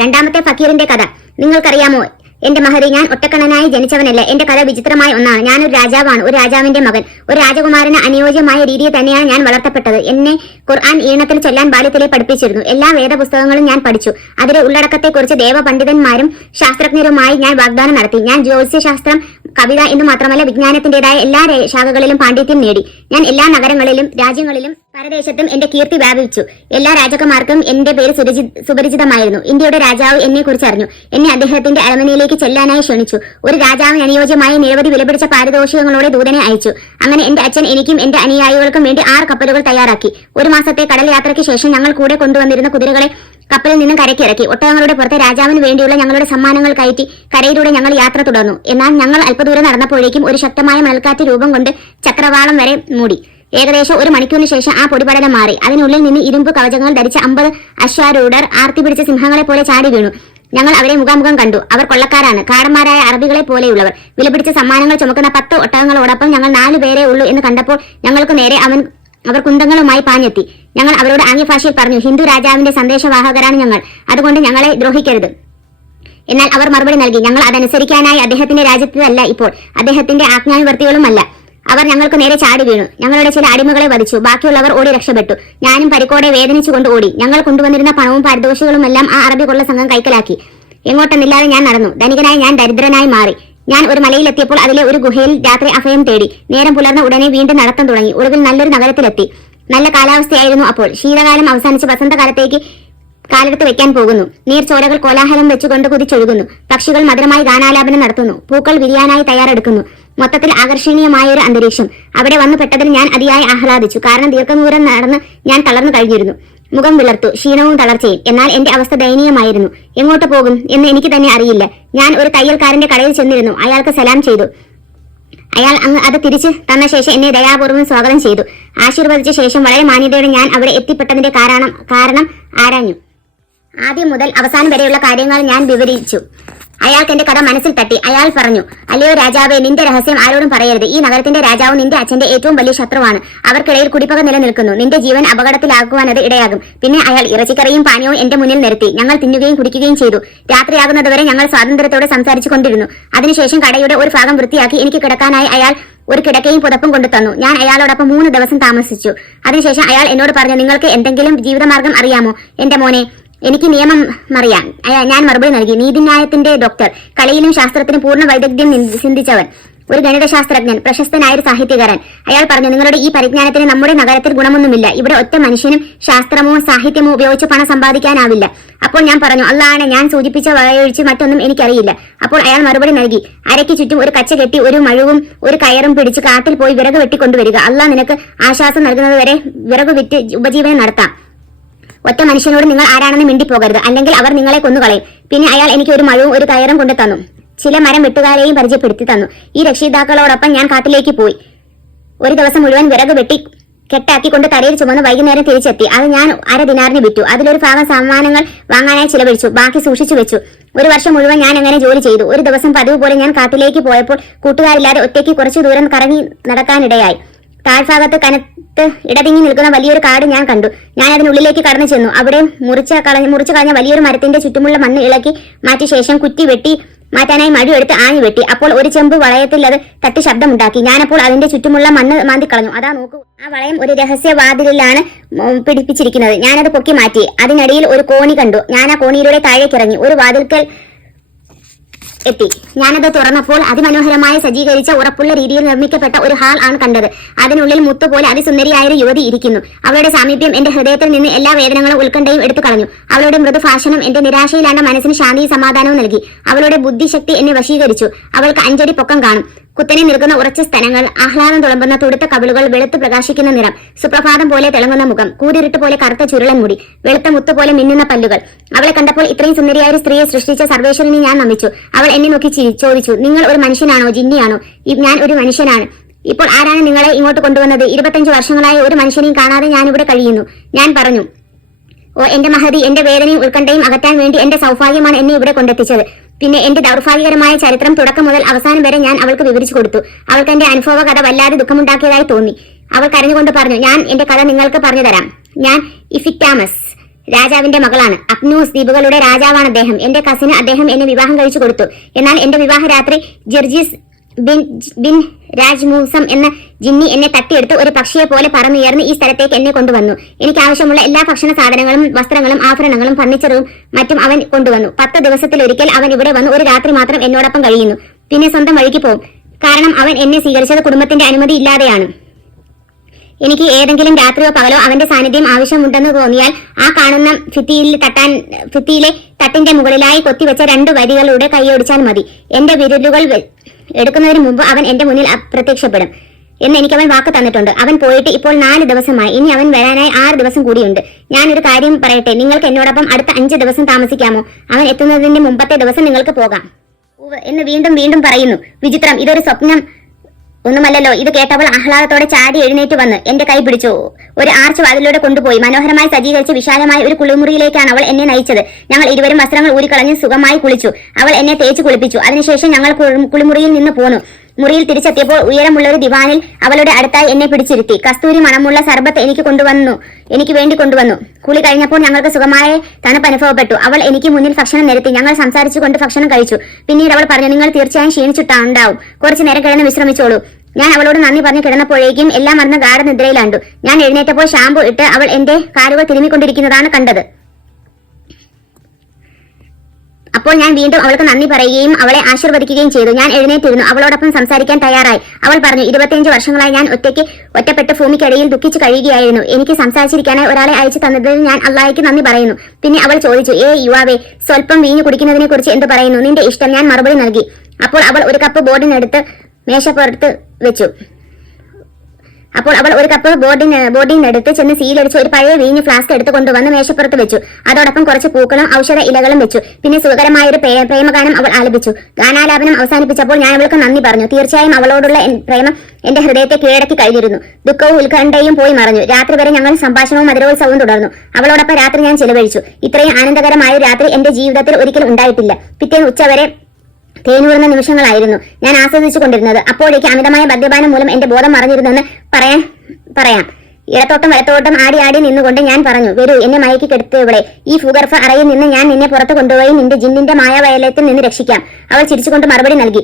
രണ്ടാമത്തെ ഫക്കീറിന്റെ കഥ. നിങ്ങൾക്കറിയാമോ എന്റെ മഹതി ഞാൻ ഒറ്റക്കണ്ണനായി ജനിച്ചവനല്ല. എന്റെ കഥ വിചിത്രമായ ഒന്നാണ്. ഞാൻ ഒരു രാജാവാണ് ഒരു രാജാവിന്റെ മകൻ. ഒരു രാജകുമാരന് അനുയോജ്യമായ രീതിയിൽ തന്നെയാണ് ഞാൻ വളർത്തപ്പെട്ടത്. എന്നെ ഖുർആൻ ഈണത്തിൽ ചൊല്ലാൻ ബാല്യത്തിലെ പഠിപ്പിച്ചിരുന്നു. എല്ലാ വേദപുസ്തകങ്ങളും ഞാൻ പഠിച്ചു. അതിലെ ഉള്ളടക്കത്തെക്കുറിച്ച് ദേവപണ്ഡിതന്മാരും ശാസ്ത്രജ്ഞരുമായി ഞാൻ വാഗ്ദാനം നടത്തി. ഞാൻ ജ്യോതിഷശാസ്ത്രം കവിത എന്ന് മാത്രമല്ല വിജ്ഞാനത്തിന്റേതായ എല്ലാ ശാഖകളിലും പാണ്ഡിത്യം നേടി. ഞാൻ എല്ലാ നഗരങ്ങളിലും രാജ്യങ്ങളിലും പരദേശത്തും എന്റെ കീർത്തി വ്യാപിച്ചു. എല്ലാ രാജകുമാർക്കും എന്റെ പേര് സുപരിചിതമായിരുന്നു. ഇന്ത്യയുടെ രാജാവ് എന്നെ കുറിച്ച് അറിഞ്ഞു. എന്നെ അദ്ദേഹത്തിന്റെ അരമനയിലേക്ക് ചെല്ലാനായി ക്ഷണിച്ചു. ഒരു രാജാവിന് അനുയോജ്യമായ നിരവധി വിലപിടിച്ച പാരിതോഷികങ്ങളോടെ ദൂതനെ അയച്ചു. അങ്ങനെ എന്റെ അച്ഛൻ എനിക്കും എന്റെ അനുയായികൾക്കും വേണ്ടി ആറ് കപ്പലുകൾ തയ്യാറാക്കി. ഒരു മാസത്തെ കടൽ യാത്രയ്ക്ക് ശേഷം ഞങ്ങൾ കൂടെ കൊണ്ടുവന്നിരുന്ന കുതിരകളെ കപ്പലിൽ നിന്നും കരയ്ക്ക് ഇറക്കി. ഒട്ടകങ്ങളുടെ പുറത്ത് രാജാവിന് വേണ്ടിയുള്ള ഞങ്ങളുടെ സമ്മാനങ്ങൾ കയറ്റി കരയിലൂടെ ഞങ്ങൾ യാത്ര തുടർന്നു. എന്നാൽ ഞങ്ങൾ അല്പദൂരം നടന്നപ്പോഴേക്കും ഒരു ശക്തമായ മണൽക്കാറ്റ് രൂപം കൊണ്ട് ചക്രവാളം വരെ മൂടി. ഏകദേശം ഒരു മണിക്കൂറിന് ശേഷം ആ പൊടിപടലം മാറി. അതിനുള്ളിൽ നിന്ന് ഇരുമ്പ് കവചങ്ങൾ ധരിച്ച അമ്പത് അശ്വാരൂഢർ ആർത്തി പിടിച്ച സിംഹങ്ങളെ പോലെ ചാടി വീണു. ഞങ്ങൾ അവരെ മുഖാമുഖം കണ്ടു. അവർ കൊള്ളക്കാരാണ്. കാടന്മാരായ അറബികളെ പോലെയുള്ളവർ. വിലപിടിച്ച സമ്മാനങ്ങൾ ചുമക്കുന്ന പത്ത് ഒട്ടകങ്ങളോടൊപ്പം ഞങ്ങൾ നാലു പേരെ ഉള്ളൂ എന്ന് കണ്ടപ്പോൾ ഞങ്ങൾക്ക് നേരെ അവൻ അവർ കുന്തങ്ങളുമായി പാഞ്ഞെത്തി. ഞങ്ങൾ അവരോട് ആംഗ്യഭാഷയിൽ പറഞ്ഞു ഹിന്ദു രാജാവിന്റെ സന്ദേശവാഹകരാണ് ഞങ്ങൾ. അതുകൊണ്ട് ഞങ്ങളെ ദ്രോഹിക്കരുത്. എന്നാൽ അവർ മറുപടി നൽകി ഞങ്ങൾ അതനുസരിക്കാനായി അദ്ദേഹത്തിന്റെ രാജ്യത്തല്ല ഇപ്പോൾ. അദ്ദേഹത്തിന്റെ ആജ്ഞാനുവർത്തികളുമല്ല. അവർ ഞങ്ങൾക്ക് നേരെ ചാടി വീണു. ഞങ്ങളുടെ ചില അടിമകളെ വധിച്ചു. ബാക്കിയുള്ളവർ ഓടി രക്ഷപ്പെട്ടു. ഞാനും പരിക്കോടെ വേദനിച്ചുകൊണ്ട് ഓടി. ഞങ്ങൾ കൊണ്ടുവന്നിരുന്ന പണവും പാരിതോഷികളുമെല്ലാം ആ അറബി കൊള്ള സംഘം കൈക്കലാക്കി. എങ്ങോട്ടെന്നില്ലാതെ ഞാൻ നടന്നു. ധനികനായി ഞാൻ ദരിദ്രനായി മാറി. ഞാൻ ഒരു മലയിലെത്തിയപ്പോൾ അതിലെ ഒരു ഗുഹയിൽ രാത്രി അഭയം തേടി. നേരം പുലർന്ന ഉടനെ വീണ്ടും നടത്തം തുടങ്ങി. ഒടുവിൽ നല്ലൊരു നഗരത്തിലെത്തി. നല്ല കാലാവസ്ഥയായിരുന്നു അപ്പോൾ. ശീതകാലം അവസാനിച്ച് വസന്തകാലത്തേക്ക് കാലെടുത്ത് വെക്കാൻ പോകുന്നു. നീർച്ചോരകൾ കോലാഹലം വെച്ചുകൊണ്ട് കുതിച്ചൊഴുകുന്നു. പക്ഷികൾ മധുരമായി ഗാനാലാപനം നടത്തുന്നു. പൂക്കൾ വിരിയാനായി തയ്യാറെടുക്കുന്നു. മൊത്തത്തിൽ ആകർഷണീയമായ ഒരു അന്തരീക്ഷം. അവിടെ വന്നു പെട്ടതിൽ ഞാൻ അതിയായി ആഹ്ലാദിച്ചു. കാരണം ദീർഘദൂരം നടന്ന് ഞാൻ തളർന്നു കഴിഞ്ഞിരുന്നു. മുഖം വിളർത്തു ക്ഷീണവും തളർച്ചയും. എന്നാൽ എന്റെ അവസ്ഥ ദയനീയമായിരുന്നു. എങ്ങോട്ട് പോകും എന്ന് എനിക്ക് തന്നെ അറിയില്ല. ഞാൻ ഒരു തയ്യൽക്കാരന്റെ കടയിൽ ചെന്നിരുന്നു. അയാൾക്ക് സലാം ചെയ്തു. അയാൾ അങ്ങ് അത് തിരിച്ച് തന്ന ശേഷം എന്നെ ദയാപൂർവം സ്വാഗതം ചെയ്തു. ആശീർവദിച്ച ശേഷം വളരെ മാന്യതയോടെ ഞാൻ അവിടെ എത്തിപ്പെട്ടതിന്റെ കാരണം കാരണം ആരാഞ്ഞു. ആദ്യം മുതൽ അവസാനം വരെയുള്ള കാര്യങ്ങൾ ഞാൻ വിവരിച്ചു. അയാൾക്ക് എന്റെ കഥ മനസ്സിൽ തട്ടി. അയാൾ പറഞ്ഞു അല്ലയോ രാജാവേ നിന്റെ രഹസ്യം ആരോടും പറയരുത്. ഈ നഗരത്തിന്റെ രാജാവ് നിന്റെ അച്ഛന്റെ ഏറ്റവും വലിയ ശത്രുവാണ്. അവർക്കിടയിൽ കുടിപ്പക നിലനിൽക്കുന്നു. നിന്റെ ജീവൻ അപകടത്തിലാക്കുവാൻ അത് ഇടയാകും. പിന്നെ അയാൾ ഇറച്ചിക്കറിയും പാനീയവും എന്റെ മുന്നിൽ നിർത്തി. ഞങ്ങൾ തിന്നുകയും കുടിക്കുകയും ചെയ്തു. രാത്രിയാകുന്നതുവരെ ഞങ്ങൾ സ്വാതന്ത്ര്യത്തോടെ സംസാരിച്ചു കൊണ്ടിരുന്നു. അതിനുശേഷം കടയുടെ ഒരു ഭാഗം വൃത്തിയാക്കി എനിക്ക് കിടക്കാനായി അയാൾ ഒരു കിടക്കയും പുതപ്പും കൊണ്ടു തന്നു. ഞാൻ അയാളോടൊപ്പം മൂന്ന് ദിവസം താമസിച്ചു. അതിനുശേഷം അയാൾ എന്നോട് പറഞ്ഞു നിങ്ങൾക്ക് എന്തെങ്കിലും ജീവിതമാർഗം അറിയാമോ? എന്റെ മോനെ എനിക്ക് നിയമം അറിയാം. ഞാൻ മറുപടി നൽകി. നീതിന്യായത്തിന്റെ ഡോക്ടർ കലയിലും ശാസ്ത്രത്തിനും പൂർണ വൈദഗ്ധ്യം ചിന്തിച്ചവൻ ഒരു ഗണിതശാസ്ത്രജ്ഞൻ പ്രശസ്തനായ ഒരു സാഹിത്യകാരൻ. അയാൾ പറഞ്ഞു നിങ്ങളുടെ ഈ പരിജ്ഞാനത്തിന് നമ്മുടെ നഗരത്തിൽ ഗുണമൊന്നുമില്ല. ഇവിടെ ഒറ്റ മനുഷ്യനും ശാസ്ത്രമോ സാഹിത്യമോ ഉപയോഗിച്ച് പണം സമ്പാദിക്കാനാവില്ല. അപ്പോൾ ഞാൻ പറഞ്ഞു അള്ളാണ് ഞാൻ സൂചിപ്പിച്ച വകയൊഴിച്ച് മറ്റൊന്നും എനിക്കറിയില്ല. അപ്പോൾ അയാൾ മറുപടി നൽകി അരയ്ക്ക് ചുറ്റും ഒരു കച്ച കെട്ടി ഒരു മഴുവും ഒരു കയറും പിടിച്ച് കാട്ടിൽ പോയി വിറക് വെട്ടിക്കൊണ്ടുവരിക. അള്ളാഹ് നിനക്ക് ആശ്വാസം നൽകുന്നതുവരെ വിറക് വിറ്റ് ഉപജീവനം നടത്താം. ഒറ്റ മനുഷ്യനോട് നിങ്ങൾ ആരാണെന്ന് മിണ്ടിപ്പോകരുത്. അല്ലെങ്കിൽ അവർ നിങ്ങളെ കൊന്നുകളയും. പിന്നെ അയാൾ എനിക്ക് ഒരു മഴവും ഒരു കയറും കൊണ്ടു തന്നു. ചില മരം വെട്ടുകാരെയും പരിചയപ്പെടുത്തി തന്നു. ഈ രക്ഷിതാക്കളോടൊപ്പം ഞാൻ കാട്ടിലേക്ക് പോയി. ഒരു ദിവസം മുഴുവൻ വിറക് വെട്ടി കെട്ടാക്കി കൊണ്ട് തലയിൽ ചുമന്ന് വൈകുന്നേരം തിരിച്ചെത്തി. അത് ഞാൻ അര ദിനാറിന് വിറ്റു. അതിലൊരു ഭാഗം സമ്മാനങ്ങൾ വാങ്ങാനായി ചിലവഴിച്ചു. ബാക്കി സൂക്ഷിച്ചു വെച്ചു. ഒരു വർഷം മുഴുവൻ ഞാൻ അങ്ങനെ ജോലി ചെയ്തു. ഒരു ദിവസം പതിവ് പോലെ ഞാൻ കാട്ടിലേക്ക് പോയപ്പോൾ കൂട്ടുകാരില്ലാതെ ഒറ്റയ്ക്ക് കുറച്ചു ദൂരം കറങ്ങി നടക്കാനിടയായി. താഴ്ഭാഗത്ത് കനത്ത് ഇടതിങ്ങി നിൽക്കുന്ന വലിയൊരു കാട് ഞാൻ കണ്ടു. ഞാൻ അതിനുള്ളിലേക്ക് കടന്നു ചെന്നു. അവിടെ മുറിച്ച കളഞ്ഞ മുറിച്ചു കളഞ്ഞ വലിയൊരു മരത്തിന്റെ ചുറ്റുമുള്ള മണ്ണ് ഇളക്കി മാറ്റിയ ശേഷം കുറ്റി വെട്ടി മാറ്റാനായി മഴുവെടുത്ത് ആഞ്ഞു വെട്ടി. അപ്പോൾ ഒരു ചെമ്പ് വളയത്തിൽ അത് തട്ടി ശബ്ദമുണ്ടാക്കി. ഞാനപ്പോൾ അതിന്റെ ചുറ്റുമുള്ള മണ്ണ് മാന്തി കളഞ്ഞു. അതാ നോക്കൂ. ആ വളയം ഒരു രഹസ്യവാതിലിലാണ് പിടിപ്പിച്ചിരിക്കുന്നത്. ഞാനത് പൊക്കി മാറ്റി. അതിനിടയിൽ ഒരു കോണി കണ്ടു. ഞാൻ ആ കോണിയിലൂടെ താഴേക്കിറങ്ങി. ഒരു വാതിൽക്കൽ എത്തി. ഞാനത് തുറന്നപ്പോൾ അതിമനോഹരമായി സജ്ജീകരിച്ച ഉറപ്പുള്ള രീതിയിൽ നിർമ്മിക്കപ്പെട്ട ഒരു ഹാൾ ആണ് കണ്ടത്. അതിനുള്ളിൽ മുത്തുപോലെ അതിസുന്ദരിയായ ഒരു യുവതി ഇരിക്കുന്നു. അവളുടെ സാമീപ്യം എന്റെ ഹൃദയത്തിൽ നിന്ന് എല്ലാ വേദനകളും ഉത്കണ്ഠയും എടുത്തു കളഞ്ഞു. അവളുടെ മൃദുഭാഷണം എന്റെ നിരാശയിലാണ്ട മനസ്സിന് ശാന്തിയും സമാധാനവും നൽകി. അവളുടെ ബുദ്ധിശക്തി എന്നെ വശീകരിച്ചു. അവൾക്ക് അഞ്ചടി പൊക്കം കാണും. കുത്തനെ നിൽക്കുന്ന ഉറച്ച സ്ഥലങ്ങൾ ആഹ്ലാദം തുളമ്പുന്ന തുടുത്ത കവിളുകൾ വെളുത്ത് പ്രകാശിക്കുന്ന നിറം സുപ്രഭാതം പോലെ തിളങ്ങുന്ന മുഖം കൂരിരുട്ട് പോലെ കറുത്ത ചുരുളൻ മുടി വെളുത്ത മുത്ത് പോലെ മിന്നുന്ന പല്ലുകൾ. അവളെ കണ്ടപ്പോൾ ഇത്രയും സുന്ദരിയായ ഒരു സ്ത്രീയെ സൃഷ്ടിച്ച സർവേശ്വരനെ ഞാൻ നമിച്ചു. അവൾ എന്നെ നോക്കി ചോദിച്ചു നിങ്ങൾ ഒരു മനുഷ്യനാണോ? ജിന്നിയാണോ? ഞാൻ ഒരു മനുഷ്യനാണ്. ഇപ്പോൾ ആരാണ് നിങ്ങളെ ഇങ്ങോട്ട് കൊണ്ടുവന്നത്? ഇരുപത്തഞ്ച് വർഷങ്ങളായി ഒരു മനുഷ്യനെയും കാണാതെ ഞാൻ ഇവിടെ കഴിയുന്നു. ഞാൻ പറഞ്ഞു ഓ എന്റെ മഹതി എന്റെ വേദനയും ഉത്കണ്ഠയും അകറ്റാൻ വേണ്ടി എന്റെ സൗഭാഗ്യമാണ് എന്നെ ഇവിടെ കൊണ്ടെത്തിച്ചത്. പിന്നെ എന്റെ ദൗർഭാഗ്യകരമായ ചരിത്രം തുടക്കം മുതൽ അവസാനം വരെ ഞാൻ അവൾക്ക് വിവരിച്ചു കൊടുത്തു. അവൾക്ക് എന്റെ അനുഭവ കഥ വല്ലാതെ ദുഃഖമുണ്ടാക്കിയതായി തോന്നി. അവൾ കരഞ്ഞുകൊണ്ട് പറഞ്ഞു ഞാൻ എന്റെ കഥ നിങ്ങൾക്ക് പറഞ്ഞു തരാം. ഞാൻ ഇഫിക്ടാമസ് രാജാവിന്റെ മകളാണ്. അപ്നൂസ് ദ്വീപുകളുടെ രാജാവാണ് അദ്ദേഹം. എന്റെ കസിന് അദ്ദേഹം എന്നെ വിവാഹം കഴിച്ചു കൊടുത്തു. എന്നാൽ എന്റെ വിവാഹ രാത്രി ജർജീസ് ബിൻ ബിൻ രാജ്മൂസം എന്ന ജിന്നി എന്നെ തട്ടിയെടുത്ത് ഒരു പക്ഷിയെ പോലെ പറന്നുയർന്ന് ഈ സ്ഥലത്തേക്ക് എന്നെ കൊണ്ടുവന്നു. എനിക്ക് ആവശ്യമുള്ള എല്ലാ ഭക്ഷണ സാധനങ്ങളും വസ്ത്രങ്ങളും ആഭരണങ്ങളും ഫർണിച്ചറും മറ്റും അവൻ കൊണ്ടുവന്നു. പത്ത് ദിവസത്തിലൊരിക്കൽ അവൻ ഇവിടെ വന്നു ഒരു രാത്രി മാത്രം എന്നോടൊപ്പം കഴിയുന്നു. പിന്നെ സ്വന്തം വഴിക്ക് പോകും കാരണം അവൻ എന്നെ സ്വീകരിച്ചത് കുടുംബത്തിന്റെ അനുമതി ഇല്ലാതെയാണ്. എനിക്ക് ഏതെങ്കിലും രാത്രിയോ പകലോ അവന്റെ സാന്നിധ്യം ആവശ്യമുണ്ടെന്ന് തോന്നിയാൽ ആ കാണുന്ന ഫിത്തിയിൽ തട്ടാൻ ഫിത്തിയിലെ തട്ടിന്റെ മുകളിലായി കൊത്തിവെച്ച രണ്ട് വരികളുടെ കൈയൊടിച്ചാൽ മതി. എന്റെ വിരലുകൾ എടുക്കുന്നതിന് മുമ്പ് അവൻ എന്റെ മുന്നിൽ അപ്രത്യക്ഷപ്പെടും എന്ന് എനിക്ക് അവൻ വാക്ക് തന്നിട്ടുണ്ട്. അവൻ പോയിട്ട് ഇപ്പോൾ നാല് ദിവസമായി. ഇനി അവൻ വരാനായി ആറ് ദിവസം കൂടിയുണ്ട്. ഞാനൊരു കാര്യം പറയട്ടെ. നിങ്ങൾക്ക് എന്നോടൊപ്പം അടുത്ത അഞ്ച് ദിവസം താമസിക്കാമോ? അവൻ എത്തുന്നതിന്റെ മുമ്പത്തെ ദിവസം നിങ്ങൾക്ക് പോകാം. എന്ന് വീണ്ടും വീണ്ടും പറയുന്നു. വിചിത്രം. ഇതൊരു സ്വപ്നം ഒന്നുമല്ലല്ലോ ഇത് കേട്ടപ്പോൾ ആഹ്ലാദത്തോടെ ചാടി എഴുന്നേറ്റ് വന്ന് എന്റെ കൈ പിടിച്ചു. ഒരു ആർച്ച് വാതിലൂടെ കൊണ്ടുപോയി. മനോഹരമായി സജ്ജീകരിച്ച് വിശാലമായ ഒരു കുളിമുറിയിലേക്കാണ് അവൾ എന്നെ നയിച്ചത്. ഞങ്ങൾ ഇരുവരും വസ്ത്രങ്ങൾ ഊരിക്കളഞ്ഞ് സുഖമായി കുളിച്ചു. അവൾ എന്നെ തേച്ച് കുളിപ്പിച്ചു. അതിനുശേഷം ഞങ്ങൾ കുളിമുറിയിൽ നിന്ന് പോന്നു. മുറിയിൽ തിരിച്ചെത്തിയപ്പോൾ ഉയരമുള്ള ഒരു ദിവാനിൽ അവളുടെ അടുത്തായി എന്നെ പിടിച്ചിരുത്തി. കസ്തൂരി മണമുള്ള സർബത്ത് എനിക്ക് കൊണ്ടുവന്നു. എനിക്ക് വേണ്ടി കൊണ്ടുവന്നു. കുളി കഴിഞ്ഞപ്പോൾ ഞങ്ങൾക്ക് സുഖമായ തണുപ്പ് അനുഭവപ്പെട്ടു. അവൾ എനിക്ക് മുന്നിൽ ഭക്ഷണം നിരത്തി. ഞങ്ങൾ സംസാരിച്ചുകൊണ്ട് ഭക്ഷണം കഴിച്ചു. പിന്നീട് അവൾ പറഞ്ഞു നിങ്ങൾ തീർച്ചയായും ക്ഷീണിച്ചിട്ടുണ്ടാവും. കുറച്ചു നേരം കിടന്ന് വിശ്രമിച്ചോളൂ. ഞാൻ അവളോട് നന്ദി പറഞ്ഞ് കിടന്നപ്പോഴേക്കും എല്ലാം മറന്ന് ഗാഠനിദ്രയിലാണ്ടു. ഞാൻ എഴുന്നേറ്റപ്പോൾ ഷാമ്പു ഇട്ട് അവൾ എന്റെ കാലുകൾ തിരുമിക്കൊണ്ടിരിക്കുന്നതാണ് കണ്ടത്. അപ്പോൾ ഞാൻ വീണ്ടും അവൾക്ക് നന്ദി പറയുകയും അവളെ ആശീർവദിക്കുകയും ചെയ്തു. ഞാൻ എഴുന്നേറ്റിരുന്നു. അവളോടൊപ്പം സംസാരിക്കാൻ തയ്യാറായി. അവൾ പറഞ്ഞു ഇരുപത്തിയഞ്ച് വർഷങ്ങളായി ഞാൻ ഒറ്റയ്ക്ക് ഒറ്റപ്പെട്ട് ഭൂമിക്കടിയിൽ ദുഃഖിച്ചു കഴിയുകയായിരുന്നു. എനിക്ക് സംസാരിച്ചിരിക്കാനായി ഒരാളെ അയച്ചു തന്നതിന് ഞാൻ അള്ളാഹിക്ക് നന്ദി പറയുന്നു. പിന്നെ അവൾ ചോദിച്ചു ഏ യുവാവേ സ്വല്പം വീഞ്ഞു കുടിക്കുന്നതിനെ കുറിച്ച് എന്ത് പറയുന്നു? നിന്റെ ഇഷ്ടം ഞാൻ മറുപടി നൽകി. അപ്പോൾ അവൾ ഒരു കപ്പ് ബോർഡിനെടുത്ത് മേശപ്പുറത്ത് വെച്ചു. അപ്പോൾ അവൾ ഒരു കപ്പ് ബോർഡിന് ബോർഡിന് എടുത്ത് ചെന്ന് സീലടിച്ച് ഒരു പഴയ വീഞ്ഞ് ഫ്ലാസ്ക് എടുത്ത് കൊണ്ടുവന്ന് മേശപ്പുറത്ത് വെച്ചു. അതോടൊപ്പം കുറച്ച് പൂക്കളും ഔഷധ ഇലകളും വെച്ചു. പിന്നെ സുഖകരമായ ഒരു പ്രേമഗാനം അവൾ ആലപിച്ചു. ഗാനാലാപനം അവസാനിപ്പിച്ചപ്പോൾ ഞാൻ അവൾക്ക് നന്ദി പറഞ്ഞു. തീർച്ചയായും അവളോടുള്ള പ്രേമം എന്റെ ഹൃദയത്തെ കീഴടക്കി കഴിഞ്ഞിരുന്നു. ദുഃഖവും ഉത്കണ്ഠയും പോയി മറഞ്ഞു. രാത്രി വരെ ഞങ്ങൾ സംഭാഷണവും മധുരോത്സവവും തുടർന്നു. അവളോടൊപ്പം രാത്രി ഞാൻ ചിലവഴിച്ചു. ഇത്രയും ആനന്ദകരമായ രാത്രി എന്റെ ജീവിതത്തിൽ ഒരിക്കലും ഉണ്ടായിട്ടില്ല. പിറ്റേന്ന് ഉച്ചവരെ തേനൂറുന്ന നിമിഷങ്ങളായിരുന്നു ഞാൻ ആസ്വദിച്ചു കൊണ്ടിരുന്നത് അപ്പോഴേക്ക് അമിതമായ മദ്യപാനം മൂലം എന്റെ ബോധം മറിഞ്ഞിരുന്നെന്ന് പറയാൻ പറയാം. ഇടത്തോട്ടം വലത്തോട്ടം ആടി ആടി നിന്നുകൊണ്ട് ഞാൻ പറഞ്ഞു വരൂ എന്നെ മയക്കി കെടുത്ത് ഇവിടെ. ഈ ഭൂഗർഭ അറയിൽ നിന്ന് ഞാൻ നിന്നെ പുറത്തു കൊണ്ടുപോയി നിന്റെ ജിന്നിന്റെ മായാവയലത്തിൽ നിന്ന് രക്ഷിക്കാം. അവൾ ചിരിച്ചുകൊണ്ട് മറുപടി നൽകി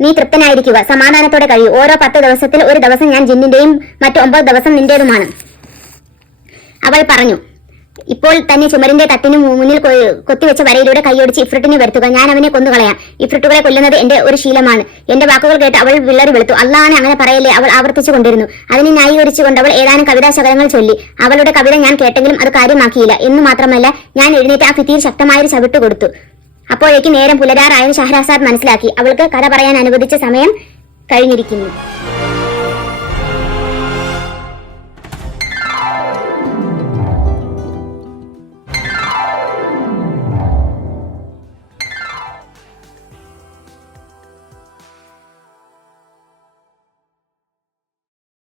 നീ തൃപ്തനായിരിക്കുക. സമാധാനത്തോടെ കഴിയൂ. ഓരോ പത്ത് ദിവസത്തിൽ ഒരു ദിവസം ഞാൻ ജിന്നിന്റെയും മറ്റു ഒമ്പത് ദിവസം നിന്റേതുമാണ്. അവൾ പറഞ്ഞു ഇപ്പോൾ തന്നെ ചുമരിന്റെ തട്ടിന് മുന്നിൽ കൊത്തിവെച്ച വരയിലൂടെ കൈയൊടിച്ച് ഇഫ്രിട്ടിനെ വരുത്തുക. ഞാൻ അവനെ കൊന്നുകളയാം. ഇഫ്രിട്ടുകളെ കൊല്ലുന്നത് എന്റെ ഒരു ശീലമാണ്. എന്റെ വാക്കുകൾ കേട്ട് അവൾ വിള്ളറി വെളുത്തു. അള്ളാണെ അങ്ങനെ പറയല്ലേ? അവൾ ആവർത്തിച്ചു കൊണ്ടിരുന്നു. അതിനെ ന്യായീകരിച്ചുകൊണ്ട് അവൾ ഏതാനും കവിതാ ശകലങ്ങൾ ചൊല്ലി. അവളുടെ കവിത ഞാൻ കേട്ടെങ്കിലും അത് കാര്യമാക്കിയില്ല. എന്ന് മാത്രമല്ല ഞാൻ എഴുന്നേറ്റ് ആ ഭിത്തിയിൽ ശക്തമായൊരു ചവിട്ട് കൊടുത്തു. അപ്പോഴേക്ക് നേരം പുലരാറായ ഷഹരാസാദ് മനസ്സിലാക്കി. അവൾക്ക് കഥ പറയാൻ അനുവദിച്ച സമയം കഴിഞ്ഞിരിക്കുന്നു.